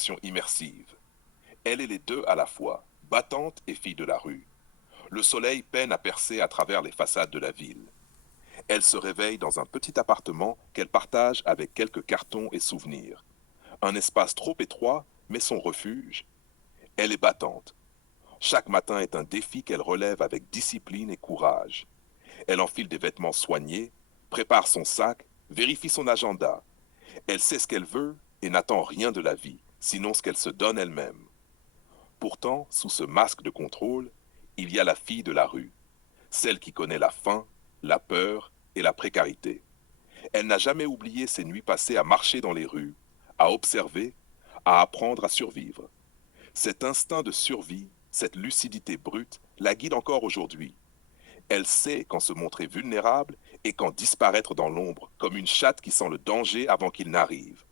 version immersive. Elle est les deux à la fois, battante et fille de la rue. Le soleil peine à percer à travers les façades de la ville. Elle se réveille dans un petit appartement qu'elle partage avec quelques cartons et souvenirs. Un espace trop étroit, mais son refuge. Elle est battante. Chaque matin est un défi qu'elle relève avec discipline et courage. Elle enfile des vêtements soignés, prépare son sac, vérifie son agenda. Elle sait ce qu'elle veut et n'attend rien de la vie, sinon ce qu'elle se donne elle-même. Pourtant, sous ce masque de contrôle, il y a la fille de la rue, celle qui connaît la faim, la peur et la précarité. Elle n'a jamais oublié ses nuits passées à marcher dans les rues, à observer, à apprendre à survivre. Cet instinct de survie, cette lucidité brute, la guide encore aujourd'hui. Elle sait quand se montrer vulnérable et quand disparaître dans l'ombre, comme une chatte qui sent le danger avant qu'il n'arrive.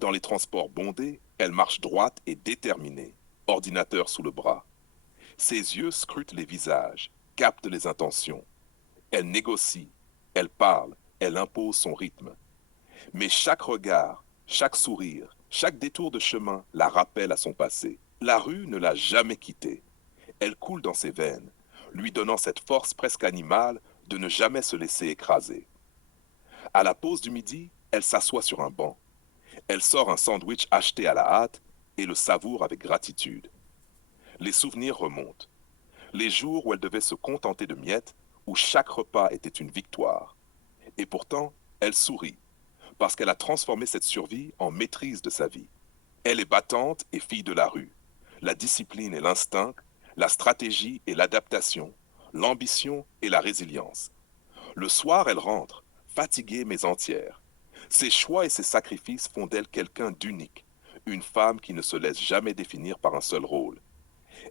Dans les transports bondés, elle marche droite et déterminée, ordinateur sous le bras. Ses yeux scrutent les visages, captent les intentions. Elle négocie, elle parle, elle impose son rythme. Mais chaque regard, chaque sourire, chaque détour de chemin la rappelle à son passé. La rue ne l'a jamais quittée. Elle coule dans ses veines, lui donnant cette force presque animale de ne jamais se laisser écraser. À la pause du midi, elle s'assoit sur un banc. Elle sort un sandwich acheté à la hâte et le savoure avec gratitude. Les souvenirs remontent. Les jours où elle devait se contenter de miettes, où chaque repas était une victoire. Et pourtant, elle sourit, parce qu'elle a transformé cette survie en maîtrise de sa vie. Elle est battante et fille de la rue. La discipline et l'instinct, la stratégie et l'adaptation, l'ambition et la résilience. Le soir, elle rentre, fatiguée mais entière. Ses choix et ses sacrifices font d'elle quelqu'un d'unique, une femme qui ne se laisse jamais définir par un seul rôle.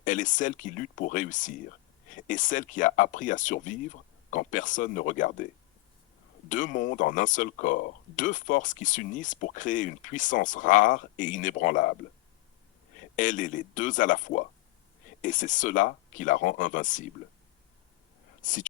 Elle est celle qui lutte pour réussir, et celle qui a appris à survivre quand personne ne regardait. Deux mondes en un seul corps, deux forces qui s'unissent pour créer une puissance rare et inébranlable. Elle est les deux à la fois, et c'est cela qui la rend invincible. Si